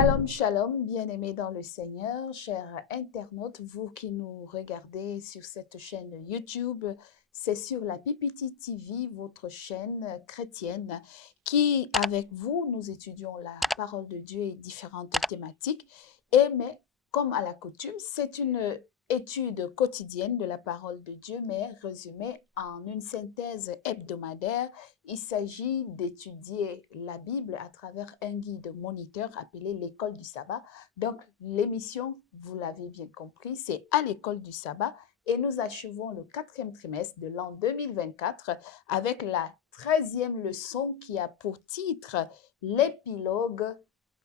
Shalom, shalom, bien-aimés dans le Seigneur, chers internautes, vous qui nous regardez sur cette chaîne YouTube, c'est sur la PPT TV, votre chaîne chrétienne, qui, avec vous, nous étudions la parole de Dieu et différentes thématiques. Mais comme à la coutume, c'est une étude quotidienne de la parole de Dieu, mais résumée en une synthèse hebdomadaire. Il s'agit d'étudier la Bible à travers un guide moniteur appelé l'école du sabbat. Donc, l'émission, vous l'avez bien compris, c'est à l'école du sabbat et nous achevons le 4e trimestre de l'an 2024 avec la 13e leçon qui a pour titre l'épilogue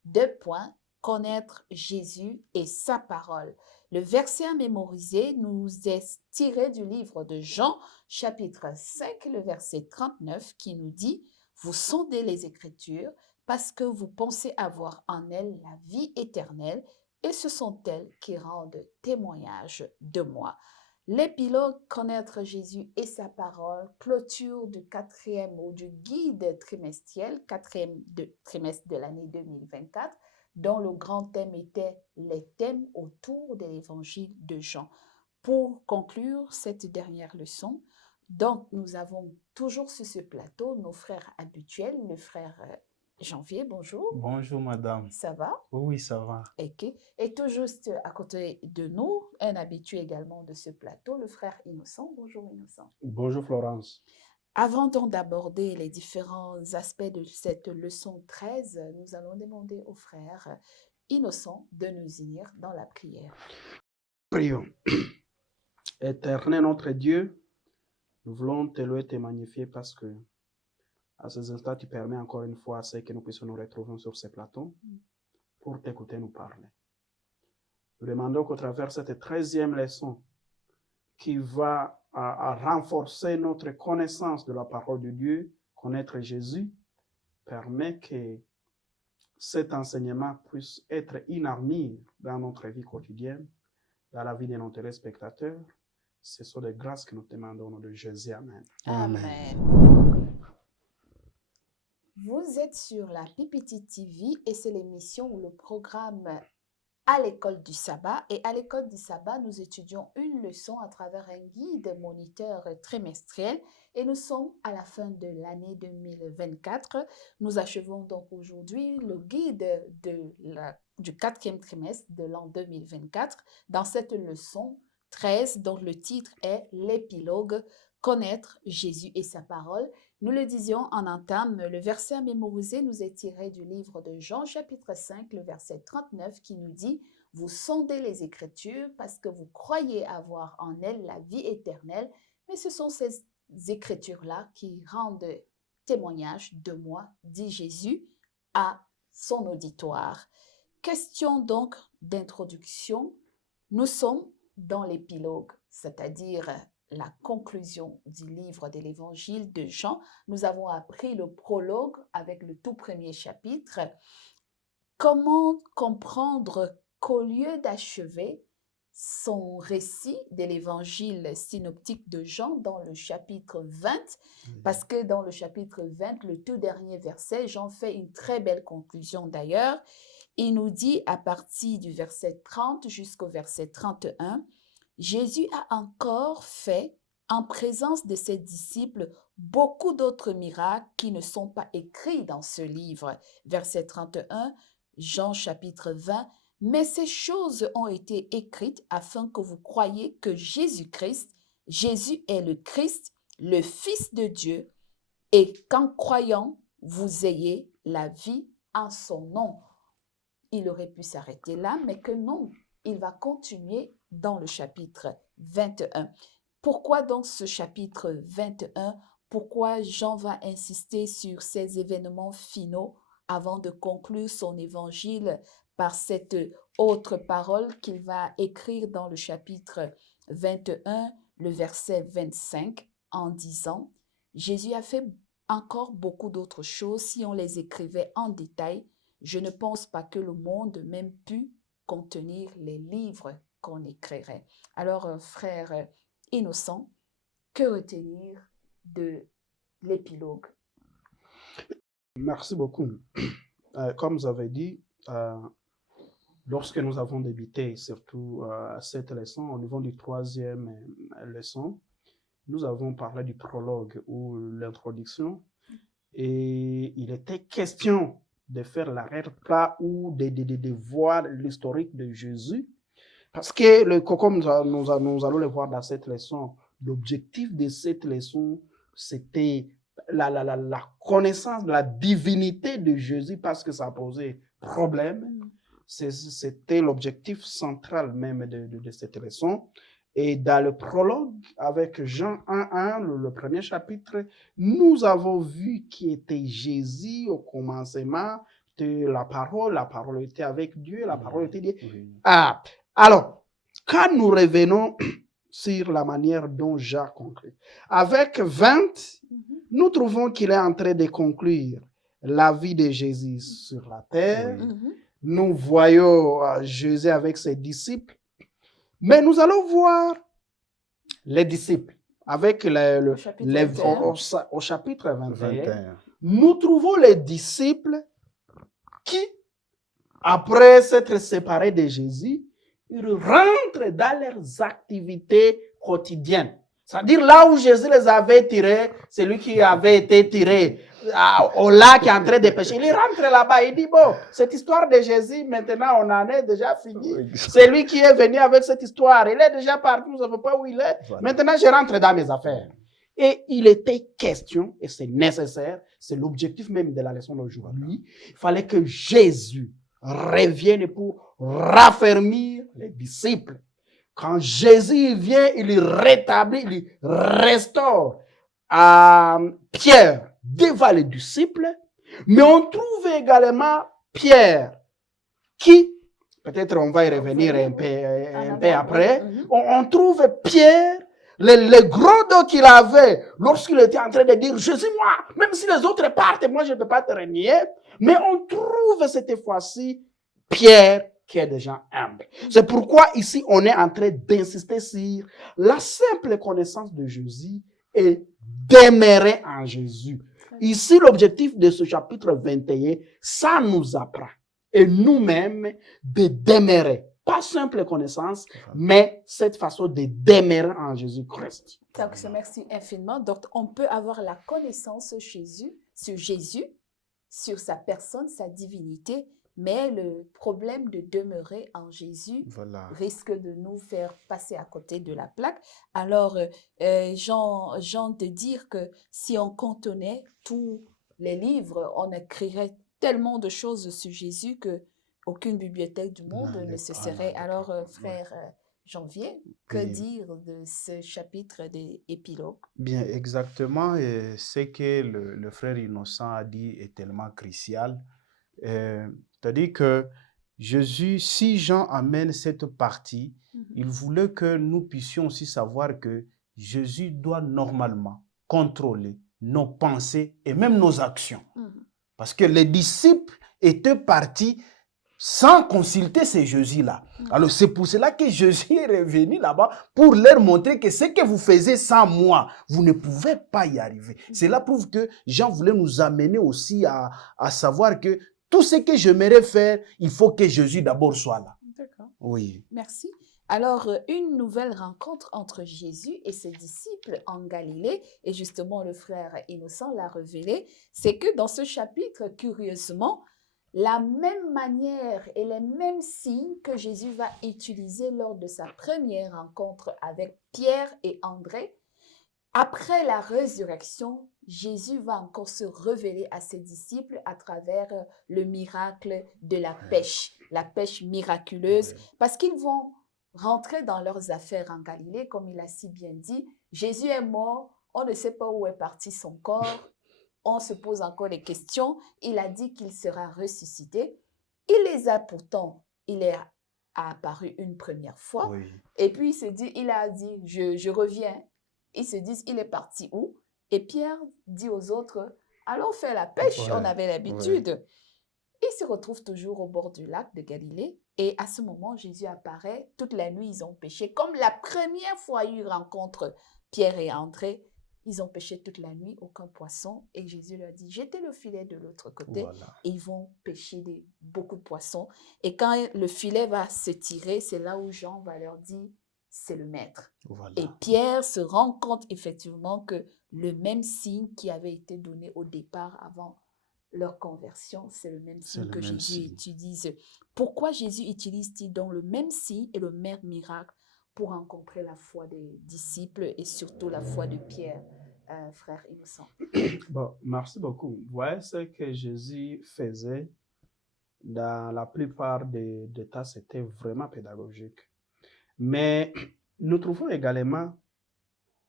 de points, connaître Jésus et sa parole. Le verset à mémoriser nous est tiré du livre de Jean, chapitre 5, le verset 39, qui nous dit « Vous sondez les Écritures parce que vous pensez avoir en elles la vie éternelle, et ce sont elles qui rendent témoignage de moi. » L'épilogue Connaître Jésus et sa parole, clôture du 4e ou du guide trimestriel, 4e trimestre de l'année 2024, dont le grand thème était les thèmes autour de l'évangile de Jean. Pour conclure cette dernière leçon, donc nous avons toujours sur ce plateau nos frères habituels, le frère Janvier, bonjour. Bonjour madame. Ça va? Oui, ça va. Ok. Et tout juste à côté de nous, un habitué également de ce plateau, le frère Innocent. Bonjour Innocent. Bonjour Florence. Avant donc d'aborder les différents aspects de cette leçon 13, nous allons demander au frère Innocent de nous unir dans la prière. Prions. Éternel notre Dieu, nous voulons te louer et te magnifier parce que à ces instants, tu permets encore une fois à ce que nous puissions nous retrouver sur ce plateau pour t'écouter nous parler. Nous demandons qu'au travers de cette 13e leçon qui va à renforcer notre connaissance de la parole de Dieu, connaître Jésus, permet que cet enseignement puisse être une armure dans notre vie quotidienne, dans la vie de nos téléspectateurs. Ce sont des grâces que nous te demandons au nom de Jésus. Amen. Amen. Vous êtes sur la PPT TV et c'est l'émission ou le programme à l'école du sabbat. Et à l'école du sabbat, nous étudions une leçon à travers un guide moniteur trimestriel. Et nous sommes à la fin de l'année 2024. Nous achevons donc aujourd'hui le guide du 4e trimestre de l'an 2024 dans cette leçon 13 dont le titre est l'épilogue Connaître Jésus et sa parole. Nous le disions en entame, le verset à mémoriser nous est tiré du livre de Jean chapitre 5, le verset 39 qui nous dit « Vous sondez les Écritures parce que vous croyez avoir en elles la vie éternelle, mais ce sont ces Écritures-là qui rendent témoignage de moi, dit Jésus à son auditoire. » Question donc d'introduction. Nous sommes dans l'épilogue, c'est-à-dire la conclusion du livre de l'évangile de Jean. Nous avons appris le prologue avec le tout premier chapitre. Comment comprendre qu'au lieu d'achever son récit de l'évangile synoptique de Jean dans le chapitre 20, parce que dans le chapitre 20, le tout dernier verset, Jean fait une très belle conclusion d'ailleurs. Il nous dit à partir du verset 30 jusqu'au verset 31, Jésus a encore fait en présence de ses disciples beaucoup d'autres miracles qui ne sont pas écrits dans ce livre. Verset 31, Jean chapitre 20, mais ces choses ont été écrites afin que vous croyiez que Jésus est le Christ, le Fils de Dieu, et qu'en croyant, vous ayez la vie en son nom. Il aurait pu s'arrêter là, mais que non, il va continuer dans le chapitre 21. Pourquoi donc ce chapitre 21? Pourquoi Jean va insister sur ces événements finaux avant de conclure son évangile par cette autre parole qu'il va écrire dans le chapitre 21, le verset 25, en disant « Jésus a fait encore beaucoup d'autres choses si on les écrivait en détail. Je ne pense pas que le monde même pu contenir les livres qu'on écrirait. » Alors, frère Innocent, que retenir de l'épilogue? Merci beaucoup. Comme vous avez dit, Lorsque nous avons débuté, surtout cette leçon, au niveau du troisième leçon, nous avons parlé du prologue ou l'introduction et il était question de faire l'arrière-plan ou de voir l'historique de Jésus parce que, comme nous allons le voir dans cette leçon, l'objectif de cette leçon, c'était la connaissance de la divinité de Jésus parce que ça posait problème. C'était l'objectif central même de cette leçon. Et dans le prologue, avec Jean 1.1, le premier chapitre, nous avons vu qui était Jésus au commencement de la parole était avec Dieu, la parole était Dieu. Oui. Ah, alors, quand nous revenons sur la manière dont Jean conclut, avec 20, nous trouvons qu'il est en train de conclure la vie de Jésus sur la terre. Oui. Nous voyons Jésus avec ses disciples, mais nous allons voir les disciples avec Au chapitre 21. au chapitre 21. 21. Nous trouvons les disciples qui, après s'être séparés de Jésus, ils rentrent dans leurs activités quotidiennes. C'est-à-dire là où Jésus les avait tirés, c'est lui qui avait été tiré au lac en train de pêcher. Il rentre là-bas, il dit, bon, cette histoire de Jésus, maintenant on en est déjà fini. C'est lui qui est venu avec cette histoire. Il est déjà parti, vous ne savez pas où il est. Voilà. Maintenant, je rentre dans mes affaires. Et il était question, et c'est nécessaire, c'est l'objectif même de la leçon d'aujourd'hui, il fallait que Jésus revienne pour raffermir les disciples. Quand Jésus vient, il rétablit, il restaure Pierre devant les disciples, mais on trouve également Pierre qui, peut-être on va y revenir un peu après, on trouve Pierre, le gros dos qu'il avait lorsqu'il était en train de dire, Jésus, moi, même si les autres partent, moi je ne peux pas te renier, mais on trouve cette fois-ci Pierre qui est déjà humble. C'est pourquoi ici on est en train d'insister sur la simple connaissance de Jésus et demeurer en Jésus. Ici, l'objectif de ce chapitre 21, ça nous apprend, et nous-mêmes, de demeurer. Pas simple connaissance, mais cette façon de demeurer en Jésus-Christ. Donc, merci infiniment. Donc, on peut avoir la connaissance sur Jésus, sur sa personne, sa divinité, mais le problème de demeurer en Jésus Voilà. risque de nous faire passer à côté de la plaque. Alors, Jean de dire que si on contenait tous les livres, on écrirait tellement de choses sur Jésus que aucune bibliothèque du monde ne se serait. Alors, frère Janvier, que Oui. dire de ce chapitre des épilogues? Bien, exactement. Et ce que le frère Innocent a dit est tellement crucial. C'est-à-dire que Jésus, si Jean amène cette partie, il voulait que nous puissions aussi savoir que Jésus doit normalement contrôler nos pensées et même nos actions. Parce que les disciples étaient partis sans consulter ces Jésus-là. Alors c'est pour cela que Jésus est revenu là-bas pour leur montrer que ce que vous faisiez sans moi, vous ne pouvez pas y arriver. Cela prouve que Jean voulait nous amener aussi à savoir que tout ce que j'aimerais faire, il faut que Jésus d'abord soit là. D'accord. Oui. Merci. Alors, une nouvelle rencontre entre Jésus et ses disciples en Galilée, et justement le frère Innocent l'a révélé, c'est que dans ce chapitre, curieusement, la même manière et les mêmes signes que Jésus va utiliser lors de sa première rencontre avec Pierre et André, après la résurrection, Jésus va encore se révéler à ses disciples à travers le miracle de la pêche miraculeuse, parce qu'ils vont rentrer dans leurs affaires en Galilée, comme il a si bien dit. Jésus est mort, on ne sait pas où est parti son corps, on se pose encore des questions. Il a dit qu'il sera ressuscité. Il les a pourtant, il est apparu une première fois, Oui. et puis il a dit, je reviens. Ils se disent, il est parti où? Et Pierre dit aux autres, allons faire la pêche, Ouais, on avait l'habitude. Ils se retrouvent toujours au bord du lac de Galilée. Et à ce moment, Jésus apparaît. Toute la nuit, ils ont pêché. Comme la première fois, il rencontre Pierre et André. Ils ont pêché toute la nuit, aucun poisson. Et Jésus leur dit, jetez le filet de l'autre côté. Voilà. Et ils vont pêcher beaucoup de poissons. Et quand le filet va se tirer, c'est là où Jean va leur dire, c'est le maître. Voilà. Et Pierre se rend compte effectivement que le même signe qui avait été donné au départ avant leur conversion, c'est le même C'est signe le que même Jésus signe. utilise. Pourquoi Jésus utilise-t-il donc le même signe et le même miracle pour rencontrer la foi des disciples et surtout la foi de Pierre, frère Innocent? Bon, merci beaucoup. Vous voyez, ce que Jésus faisait dans la plupart des cas, c'était vraiment pédagogique. Mais nous trouvons également,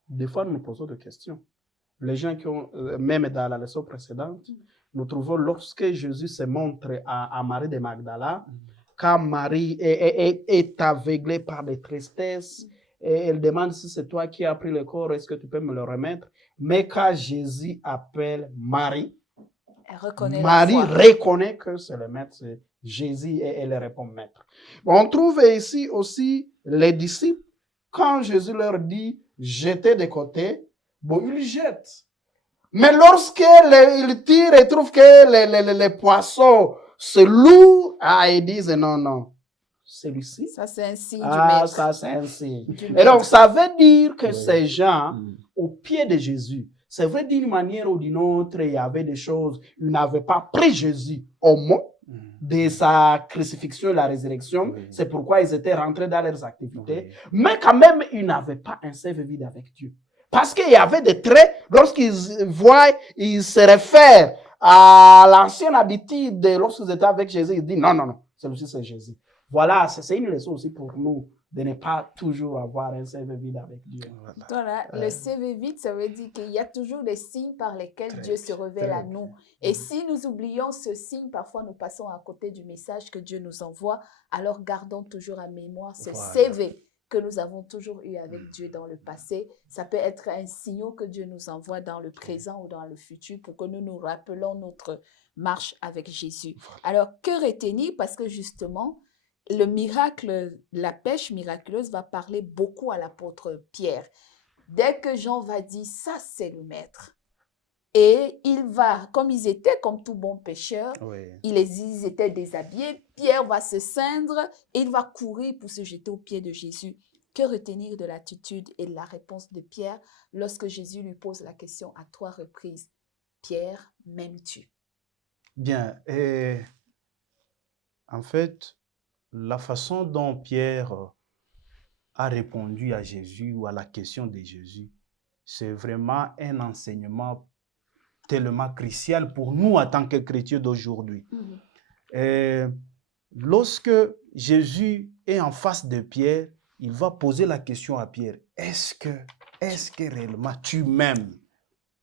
des fois, nous nous posons des questions. Les gens qui ont, même dans la leçon précédente, nous trouvons lorsque Jésus se montre à Marie de Magdala, quand Marie est aveuglée par des tristesses, et elle demande si c'est toi qui as pris le corps, est-ce que tu peux me le remettre? Mais quand Jésus appelle Marie, Elle reconnaît la Marie foi. reconnaît que c'est le maître, c'est Jésus, et elle répond maître. On trouve ici aussi les disciples, quand Jésus leur dit jetez de côté, bon, ils jettent. Mais lorsqu'ils tirent et trouvent que les poissons se louent, ils disent non, non, celui-ci. Ça, c'est un signe du Ah, maître. ça c'est un signe. Du Et maître. donc, ça veut dire que Oui. ces gens, Mm. au pied de Jésus, c'est vrai d'une manière ou d'une autre, il y avait des choses, ils n'avaient pas pris Jésus au mot Mm. de sa crucifixion et la résurrection. Oui. C'est pourquoi ils étaient rentrés dans leurs activités. Oui. Mais quand même, ils n'avaient pas un serve vide avec Dieu. Parce qu'il y avait des traits, lorsqu'ils voient, ils se réfèrent à l'ancienne habitude, lorsqu'ils étaient avec Jésus, ils disent non, non, non, celui-ci c'est Jésus. Voilà, c'est une leçon aussi pour nous de ne pas toujours avoir un serve vide avec Dieu. Voilà. Voilà, le CV vide, ça veut dire qu'il y a toujours des signes par lesquels Très Dieu se bien, révèle à très nous. bien. Et si nous oublions ce signe, parfois nous passons à côté du message que Dieu nous envoie. Alors gardons toujours en mémoire ce Voilà. CV que nous avons toujours eu avec Dieu dans le passé. Ça peut être un signal que Dieu nous envoie dans le présent ou dans le futur pour que nous nous rappelons notre marche avec Jésus. Alors, que retenir? Parce que justement, le miracle, la pêche miraculeuse va parler beaucoup à l'apôtre Pierre. Dès que Jean va dire, ça c'est le maître. Et il va, comme ils étaient comme tout bon pêcheur, Oui. ils étaient déshabillés, Pierre va se ceindre et il va courir pour se jeter aux pieds de Jésus. Que retenir de l'attitude et de la réponse de Pierre lorsque Jésus lui pose la question à 3 reprises? Pierre, m'aimes-tu? Bien. Et en fait, la façon dont Pierre a répondu à Jésus ou à la question de Jésus, c'est vraiment un enseignement tellement crucial pour nous en tant que chrétiens d'aujourd'hui. Et lorsque Jésus est en face de Pierre, il va poser la question à Pierre, est-ce que réellement tu m'aimes?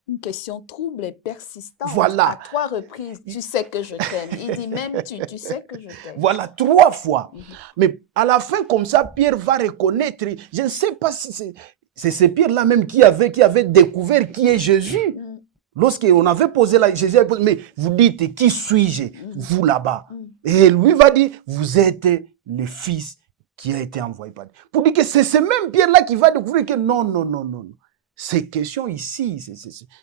Une question trouble et persistante. Voilà. À 3 reprises, tu sais que je t'aime. Il dit même tu sais que je t'aime. Voilà, 3 fois. Mais à la fin, comme ça, Pierre va reconnaître. Je ne sais pas si c'est ce Pierre-là même qui avait découvert qui est Jésus. Lorsqu'on avait posé la Jésus avait posé, mais vous dites, qui suis-je, vous là-bas? Et lui va dire, vous êtes le Fils qui a été envoyé par Dieu. Pour dire que c'est ce même Pierre-là qui va découvrir que non, non, non, non, non. Ces questions ici,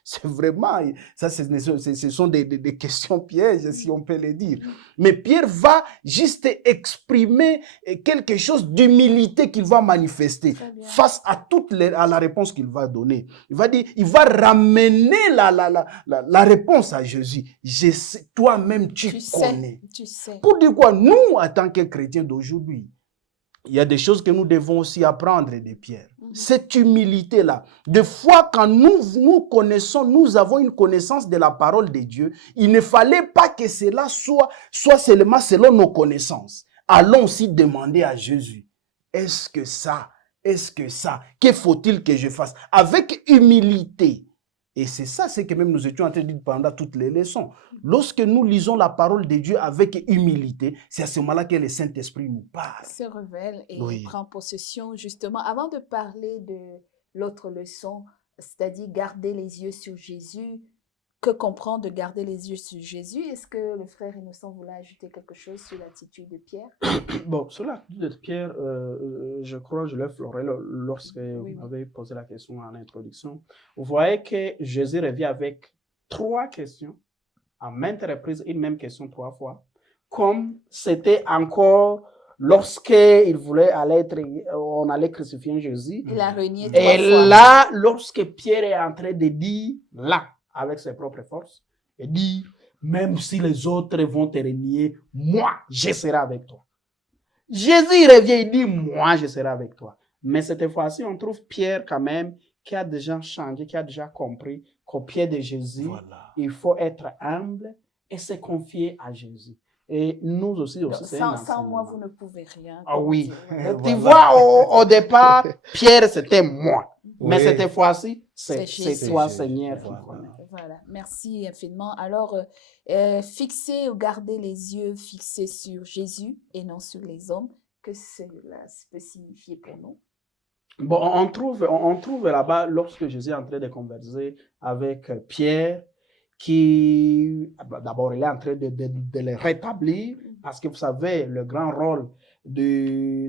c'est vraiment, ça, ce sont des questions pièges, si on peut le dire. Mais Pierre va juste exprimer quelque chose d'humilité qu'il va manifester face à à la réponse qu'il va donner. Il va dire, il va ramener la réponse à Jésus. Je sais, toi-même, tu connais. Tu sais. Pour dire quoi? Nous, en tant que chrétiens d'aujourd'hui, il y a des choses que nous devons aussi apprendre de Pierre. Cette humilité-là. Des fois, quand nous avons une connaissance de la parole de Dieu, il ne fallait pas que cela soit seulement selon nos connaissances. Allons aussi demander à Jésus, est-ce que ça, que faut-il que je fasse? Avec humilité. Et c'est ça, c'est que même nous étions en train de dire pendant toutes les leçons. Lorsque nous lisons la parole de Dieu avec humilité, c'est à ce moment-là que le Saint-Esprit nous parle. Se révèle et Oui. prend possession. Justement, avant de parler de l'autre leçon, c'est-à-dire garder les yeux sur Jésus, Que comprendre de garder les yeux sur Jésus? Est-ce que le frère Innocent voulait ajouter quelque chose sur l'attitude de Pierre? Bon, sur l'attitude de Pierre, je crois que je l'ai effleuré lorsque Oui, vous oui. m'avez posé la question en introduction. Vous voyez que Jésus revient avec 3 questions, à maintes reprises, une même question 3 fois, comme c'était encore lorsqu'il voulait on allait crucifier Jésus. Il a renié 3 Et fois. là, lorsque Pierre est en train de dire, là, avec ses propres forces, il dit, même si les autres vont te renier, moi, je serai avec toi. Jésus revient, il dit, moi, je serai avec toi. Mais cette fois-ci, on trouve Pierre quand même, qui a déjà changé, qui a déjà compris qu'au pied de Jésus, Voilà. il faut être humble et se confier à Jésus. Et nous aussi, Donc, c'est un sans moi, enseignement. vous ne pouvez rien. Ah comme on oui. dit. Tu Voilà. vois, au départ, Pierre, c'était moi. Mais Oui. cette fois-ci, C'est c'est Jésus. toi, Jésus. Seigneur, qui Voilà. connais. Voilà, merci infiniment. Alors, fixer ou garder les yeux fixés sur Jésus et non sur les hommes, que cela peut signifier pour nous? Bon, on trouve là-bas, lorsque Jésus est en train de converser avec Pierre, d'abord, il est en train de les rétablir, parce que vous savez, le grand rôle de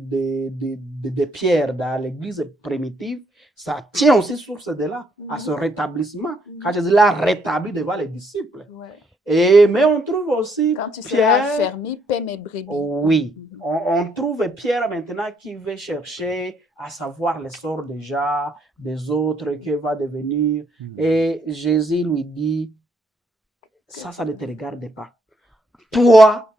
Pierre dans l'église primitive, ça tient aussi source de là, à ce rétablissement, quand Jésus l'a rétabli devant les disciples. Ouais. Mais on trouve aussi Quand tu seras Pierre, affermi, paie mes brebis. oui, on trouve Pierre maintenant qui veut chercher à savoir le sort déjà des autres, qui va devenir. Et Jésus lui dit, ça ne te regarde pas. Toi,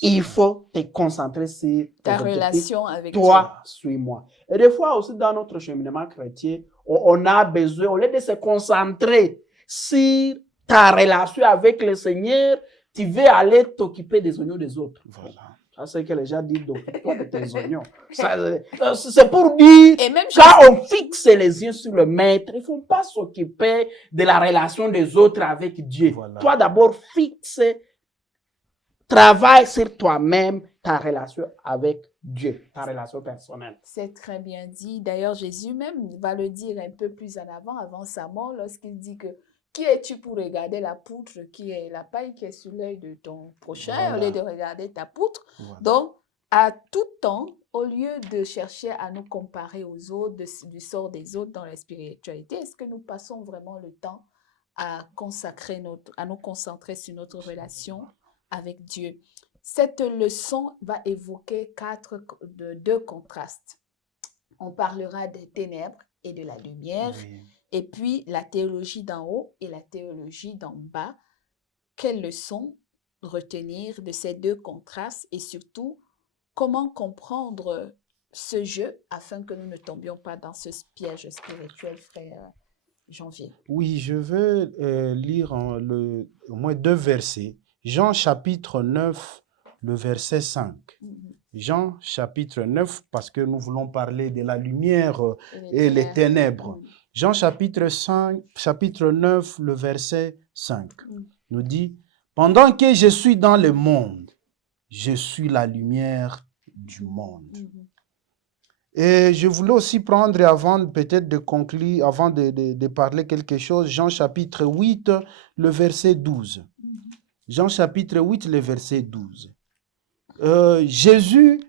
il faut te concentrer sur Ta tes objectifs. relation avec Toi, suis-moi. Et des fois aussi dans notre cheminement chrétien, on a besoin, au lieu de se concentrer sur ta relation avec le Seigneur, tu veux aller t'occuper des oignons des autres. Voilà. Ça, c'est que les gens disent, occupe-toi de tes oignons. C'est pour dire, Et même quand on fixe les yeux sur le Maître, il ne faut pas s'occuper de la relation des autres avec Dieu. Voilà. Toi, d'abord, travaille sur toi-même, ta relation avec Dieu, ta relation personnelle. C'est très bien dit. D'ailleurs, Jésus même va le dire un peu plus en avant sa mort, lorsqu'il dit que qui es-tu pour regarder la poutre qui est la paille qui est sur l'œil de ton prochain, Voilà. au lieu de regarder ta poutre. Voilà. Donc, à tout temps, au lieu de chercher à nous comparer aux autres, du sort des autres dans la spiritualité, est-ce que nous passons vraiment le temps à nous concentrer sur notre relation avec Dieu? Cette leçon va évoquer deux contrastes. On parlera des ténèbres et de la lumière, Oui. et puis la théologie d'en haut et la théologie d'en bas. Quelles leçons retenir de ces deux contrastes et surtout, comment comprendre ce jeu afin que nous ne tombions pas dans ce piège spirituel, frère Janvier? Oui, je veux lire au moins 2 versets. Jean chapitre 9, le verset 5. Jean chapitre 9, parce que nous voulons parler de la lumière et les ténèbres. Jean chapitre 9, le verset 5 nous dit, « Pendant que je suis dans le monde, je suis la lumière du monde. » Et je voulais aussi prendre, avant peut-être de conclure, avant de parler quelque chose, Jean chapitre 8, le verset 12. Jean chapitre 8, le verset 12. Jésus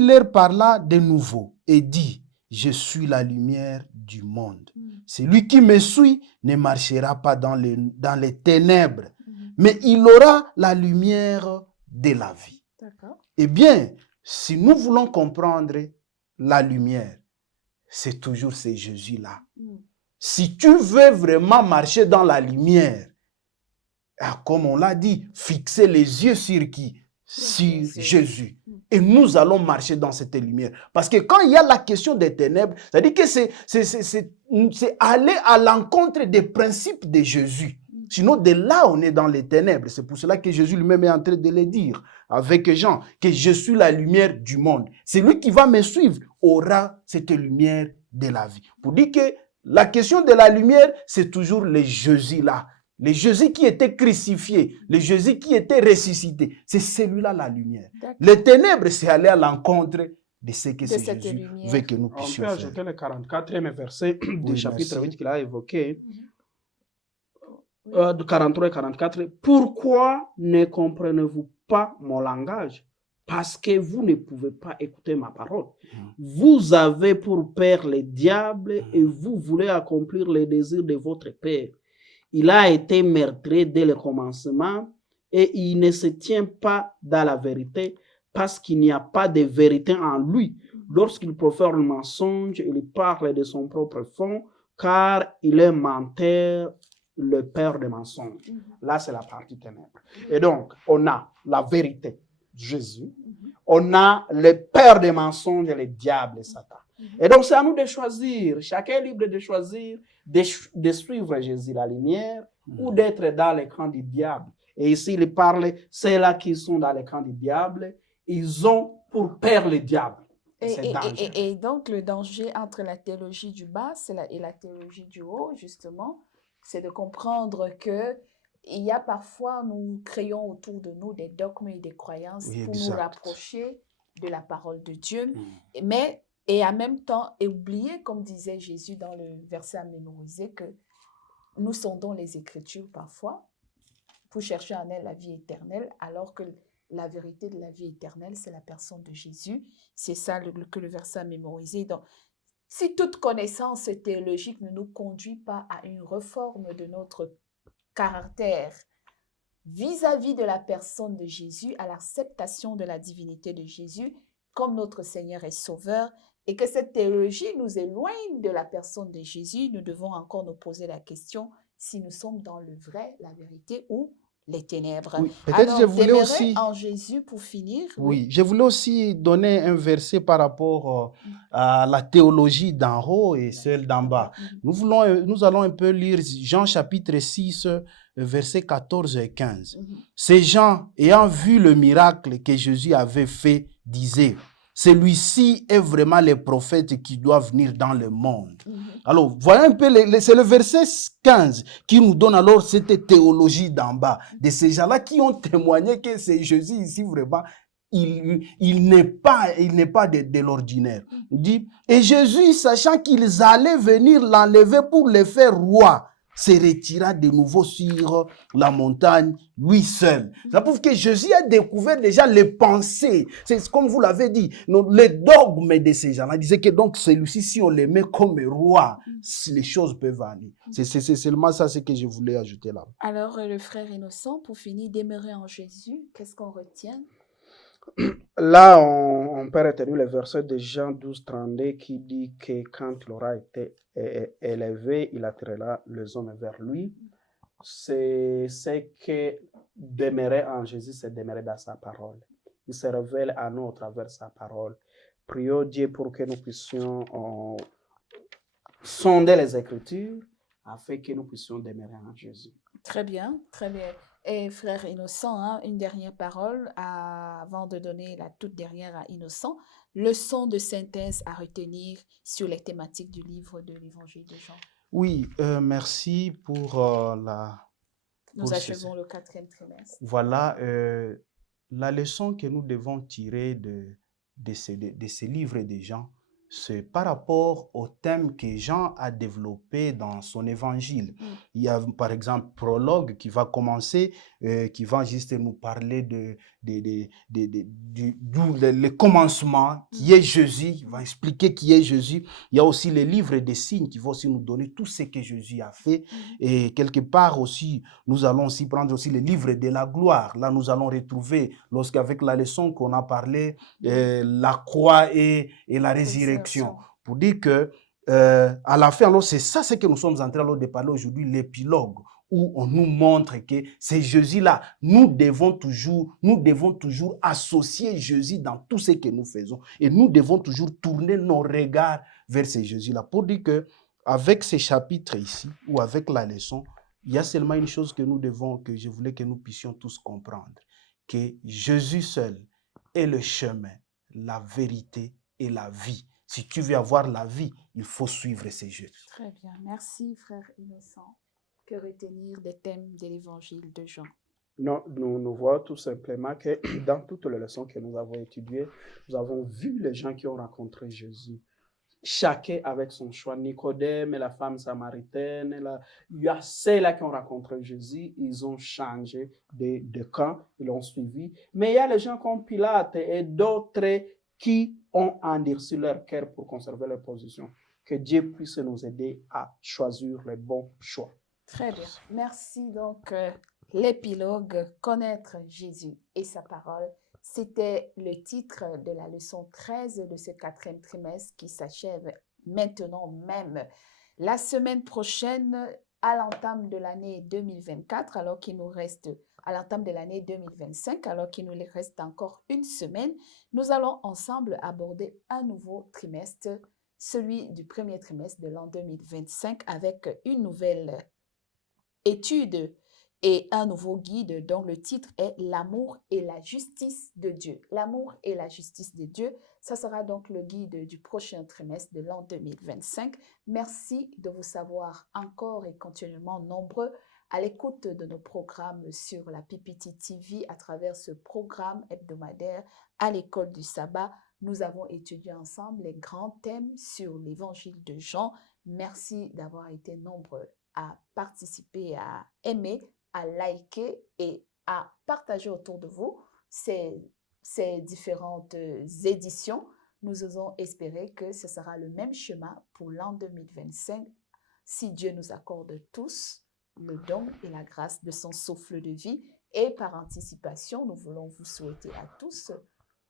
leur parla de nouveau et dit, « Je suis la lumière du monde. Celui qui me suit ne marchera pas dans les ténèbres, mais il aura la lumière de la vie. » Eh bien, si nous voulons comprendre la lumière, c'est toujours ce Jésus-là. Si tu veux vraiment marcher dans la lumière, comme on l'a dit, fixer les yeux sur qui? Sur Jésus. Et nous allons marcher dans cette lumière. Parce que quand il y a la question des ténèbres, c'est-à-dire que c'est aller à l'encontre des principes de Jésus. Sinon, de là, on est dans les ténèbres. C'est pour cela que Jésus lui-même est en train de le dire avec Jean, que je suis la lumière du monde. Celui qui va me suivre aura cette lumière de la vie. Pour dire que la question de la lumière, c'est toujours le Jésus-là. Le Jésus qui était crucifié, le Jésus qui était ressuscité, c'est celui-là la lumière. Les ténèbres, c'est aller à l'encontre de ce que c'est Jésus veut que nous puissions faire. On peut ajouter le 44e verset du chapitre 8 qu'il a évoqué. de 43 et 44. Pourquoi ne comprenez-vous pas mon langage? Parce que vous ne pouvez pas écouter ma parole. Vous avez pour père le diable et vous voulez accomplir les désirs de votre père. Il a été meurtrier dès le commencement et il ne se tient pas dans la vérité parce qu'il n'y a pas de vérité en lui. Lorsqu'il profère le mensonge, il parle de son propre fond car il est menteur, le père des mensonges. Là, c'est la partie ténèbres. Et donc, on a la vérité, Jésus. On a le père des mensonges, le diable et Satan. Et donc, c'est à nous de choisir. Chacun est libre de choisir de suivre Jésus, la lumière, ou d'être dans le camp du diable. Et ici, il parle, ceux-là qui sont dans le camp du diable, ils ont pour père le diable. Et donc, le danger entre la théologie du bas et la théologie du haut, justement, c'est de comprendre que il y a parfois, nous créons autour de nous des dogmes et des croyances pour nous rapprocher de la parole de Dieu, et en même temps oublier, comme disait Jésus dans le verset à mémoriser, que nous sondons les Écritures parfois pour chercher en elles la vie éternelle, alors que la vérité de la vie éternelle, c'est la personne de Jésus. C'est ça que le verset à mémoriser. Donc, si toute connaissance théologique ne nous conduit pas à une réforme de notre caractère vis-à-vis de la personne de Jésus, à l'acceptation de la divinité de Jésus comme notre Seigneur et Sauveur, et que cette théologie nous éloigne de la personne de Jésus, nous devons encore nous poser la question si nous sommes dans le vrai, la vérité ou les ténèbres. Oui, peut-être je voulais demeurer aussi... en Jésus pour finir. Oui, je voulais aussi donner un verset par rapport à la théologie d'en haut et celle d'en bas. Nous allons un peu lire Jean chapitre 6, versets 14 et 15. Ces gens, ayant vu le miracle que Jésus avait fait, disaient: celui-ci est vraiment le prophète qui doit venir dans le monde. Alors, voilà un peu, c'est le verset 15 qui nous donne alors cette théologie d'en bas, de ces gens-là qui ont témoigné que c'est Jésus ici vraiment, il n'est pas de l'ordinaire. Il dit, et Jésus, sachant qu'ils allaient venir l'enlever pour le faire roi, se retira de nouveau sur la montagne, lui seul. Ça prouve que Jésus a découvert déjà les pensées. C'est comme vous l'avez dit, les dogmes de ces gens-là. Il disait que donc celui-ci, si on le met comme roi, les choses peuvent aller. C'est seulement ça ce que je voulais ajouter là. Alors, le frère innocent, pour finir, demeurer en Jésus, qu'est-ce qu'on retient? Là, on peut retenir le verset de Jean 12, 32 qui dit que quand il aura été élevé, il attirera les hommes vers lui. C'est ce que demeurer en Jésus, c'est demeurer dans sa parole. Il se révèle à nous à travers sa parole. Prions Dieu pour que nous puissions sonder les Écritures afin que nous puissions demeurer en Jésus. Très bien, très bien. Et frère Innocent, une dernière parole avant de donner la toute dernière à Innocent. Leçon de synthèse à retenir sur les thématiques du livre de l'Évangile de Jean. Oui, merci pour Nous achevons le 4e trimestre. Voilà, la leçon que nous devons tirer de ces livres de Jean, c'est par rapport au thème que Jean a développé dans son évangile. Il y a par exemple prologue qui va commencer, qui va juste nous parler le commencement, qui est Jésus, il va expliquer qui est Jésus. Il y a aussi les livres des signes qui vont aussi nous donner tout ce que Jésus a fait. Et quelque part aussi, nous allons aussi prendre aussi les livres de la gloire. Là, nous allons retrouver, lorsqu'avec la leçon qu'on a parlé, la croix et la résurrection. Pour dire que à la fin, alors c'est ça ce que nous sommes en train de parler aujourd'hui, l'épilogue, où on nous montre que c'est Jésus-là. Nous devons toujours associer Jésus dans tout ce que nous faisons. Et nous devons toujours tourner nos regards vers ce Jésus-là. Pour dire que avec ces chapitres ici, ou avec la leçon, il y a seulement une chose que je voulais que nous puissions tous comprendre, que Jésus seul est le chemin, la vérité et la vie. Si tu veux avoir la vie, il faut suivre ces Jésus. Très bien. Merci, frère Innocent. Que retenir des thèmes de l'évangile de Jean? Non, nous voyons tout simplement que dans toutes les leçons que nous avons étudiées, nous avons vu les gens qui ont rencontré Jésus. chacun avec son choix. Nicodème et la femme samaritaine, il y a ceux-là qui ont rencontré Jésus, ils ont changé de camp, ils l'ont suivi. Mais il y a les gens comme Pilate et d'autres qui ont endurci leur cœur pour conserver leur position. Que Dieu puisse nous aider à choisir les bons choix. Très bien. Merci. Donc, l'épilogue, connaître Jésus et sa parole, c'était le titre de la leçon 13 de ce 4e trimestre qui s'achève maintenant même. La semaine prochaine, à l'entame de l'année 2024, alors qu'il nous reste, à l'entame de l'année 2025, alors qu'il nous reste encore une semaine, nous allons ensemble aborder un nouveau trimestre, celui du premier trimestre de l'an 2025, avec une nouvelle étude et un nouveau guide dont le titre est L'amour et la justice de Dieu. L'amour et la justice de Dieu, ça sera donc le guide du prochain trimestre de l'an 2025. Merci de vous savoir encore et continuellement nombreux à l'écoute de nos programmes sur la PPT TV à travers ce programme hebdomadaire à l'école du sabbat. Nous avons étudié ensemble les grands thèmes sur l'évangile de Jean. Merci d'avoir été nombreux à participer, à aimer, à liker et à partager autour de vous ces différentes éditions. Nous osons espérer que ce sera le même chemin pour l'an 2025 si Dieu nous accorde tous le don et la grâce de son souffle de vie. Et par anticipation, nous voulons vous souhaiter à tous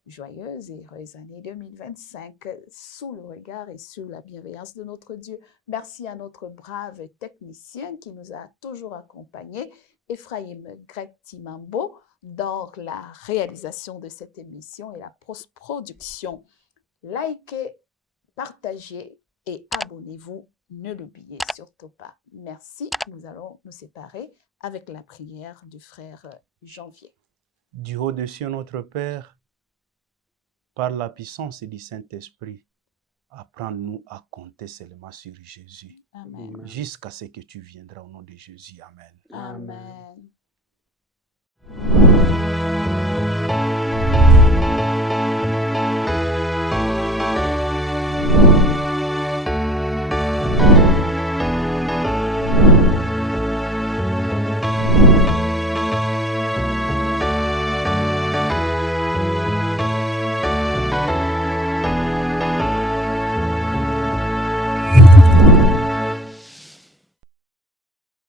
joyeuse et heureuse année 2025 sous le regard et sous la bienveillance de notre Dieu. Merci à notre brave technicien qui nous a toujours accompagnés, Ephraim Greg Timambo, dans la réalisation de cette émission et la post-production. Likez, partagez et abonnez-vous. Ne l'oubliez surtout pas. Merci. Nous allons nous séparer avec la prière du frère Janvier. Du haut des cieux, notre Père, par la puissance du Saint-Esprit, apprends-nous à compter seulement sur Jésus. Amen. Jusqu'à ce que tu viendras au nom de Jésus. Amen. Amen.